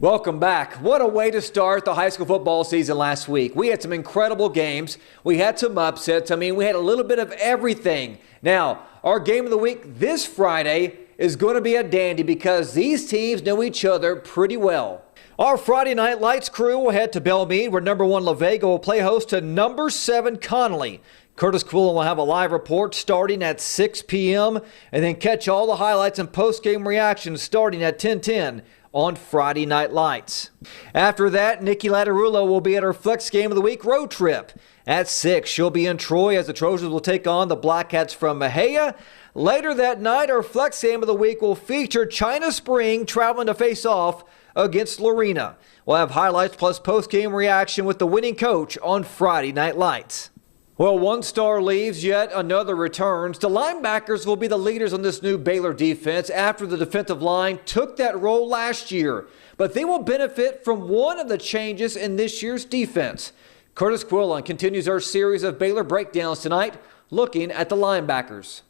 Welcome back. What a way to start the high school football season last week. We had some incredible games. We had some upsets. We had a little bit of everything. Now, our game of the week this Friday is going to be a dandy because these teams know each other pretty well. Our Friday Night Lights crew will head to Belmead, where number 1 La Vega will play host to number 7 Connolly. Curtis Quillen will have a live report starting at 6 p.m. and then catch all the highlights and post-game reactions starting at 10:10 on Friday Night Lights. After that, Nikki Lattarulo will be at her Flex Game of the Week road trip. At 6, she'll be in Troy as the Trojans will take on the Blackcats from Mejia. Later that night, our Flex Game of the Week will feature China Spring traveling to face off against Lorena. We'll have highlights plus post-game reaction with the winning coach on Friday Night Lights. Well, one star leaves, yet another returns. The linebackers will be the leaders on this new Baylor defense after the defensive line took that role last year. But they will benefit from one of the changes in this year's defense. Curtis Quillen continues our series of Baylor breakdowns tonight, looking at the linebackers.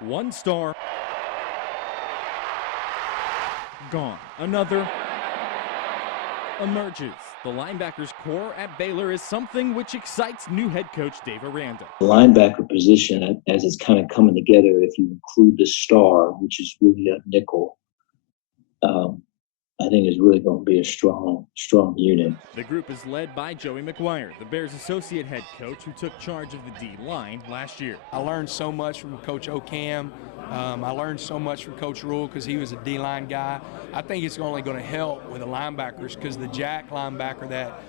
One star. Gone. Another emerges. The linebackers core at Baylor is something which excites new head coach Dave Aranda. The linebacker position, as it's kind of coming together, if you include the star, which is really a nickel, I think is really going to be a strong unit. The group is led by Joey McGuire, the Bears' associate head coach who took charge of the D-line last year. I learned so much from Coach O'Cam. I learned so much from Coach Rule because he was a D-line guy. I think it's only going to help with the linebackers because the jack linebacker, that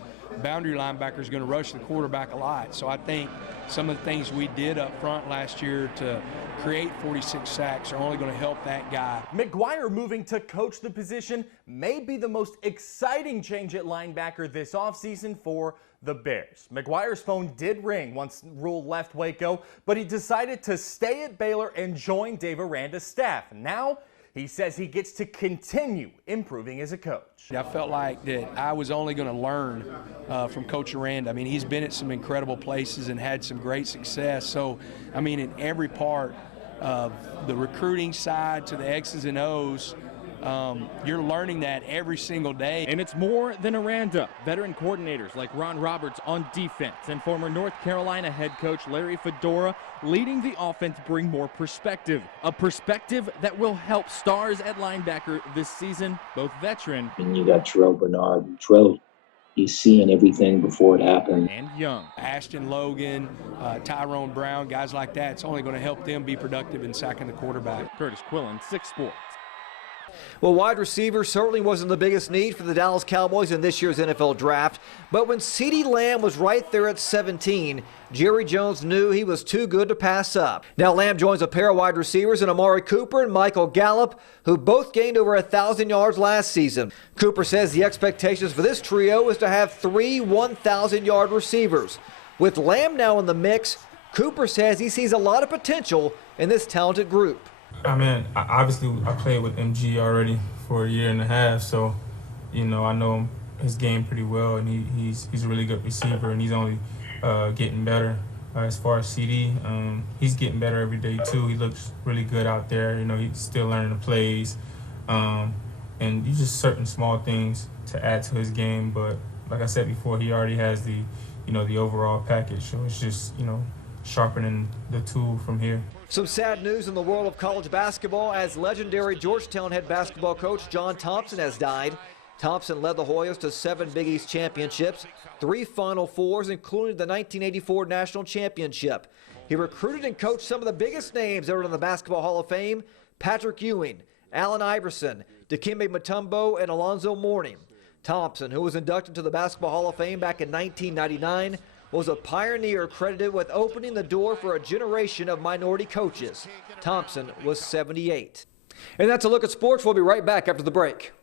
boundary linebacker, is going to rush the quarterback a lot. So I think some of the things we did up front last year to create 46 sacks are only going to help that guy. McGuire moving to coach the position may be the most exciting change at linebacker this offseason for the Bears. McGuire's phone did ring once Rule left Waco, but he decided to stay at Baylor and join Dave Aranda's staff. Now, he says he gets to continue improving as a coach. I felt like that I was only going to learn from Coach Aranda. He's been at some incredible places and had some great success. So, in every part of the recruiting side to the X's and O's, you're learning that every single day. And it's more than Aranda. Veteran coordinators like Ron Roberts on defense and former North Carolina head coach Larry Fedora leading the offense bring more perspective. A perspective that will help stars at linebacker this season, both veteran. And you got Terrell Bernard. Terrell, he's seeing everything before it happens. And young. Ashton Logan, Tyrone Brown, guys like that, it's only going to help them be productive in sacking the quarterback. Curtis Quillen, 6 Sports. Well, wide receiver certainly wasn't the biggest need for the Dallas Cowboys in this year's NFL draft, but when CeeDee Lamb was right there at 17, Jerry Jones knew he was too good to pass up. Now Lamb joins a pair of wide receivers in Amari Cooper and Michael Gallup, who both gained over 1,000 yards last season. Cooper says the expectations for this trio is to have 3 1,000-yard receivers. With Lamb now in the mix, Cooper says he sees a lot of potential in this talented group. Obviously I played with MG already for a year and a half, so I know his game pretty well, and he's a really good receiver, and he's only getting better. As far as CD, he's getting better every day too. He looks really good out there. He's still learning the plays, and just certain small things to add to his game. But like I said before, he already has the overall package, so it's just sharpening the tool from here. Some sad news in the world of college basketball as legendary Georgetown head basketball coach John Thompson has died. Thompson led the Hoyas to 7 Big East championships, 3 Final Fours, including the 1984 National Championship. He recruited and coached some of the biggest names ever in the Basketball Hall of Fame: Patrick Ewing, Allen Iverson, Dikembe Mutombo, and Alonzo Mourning. Thompson, who was inducted to the Basketball Hall of Fame back in 1999, was a pioneer credited with opening the door for a generation of minority coaches. Thompson was 78. And that's a look at sports. We'll be right back after the break.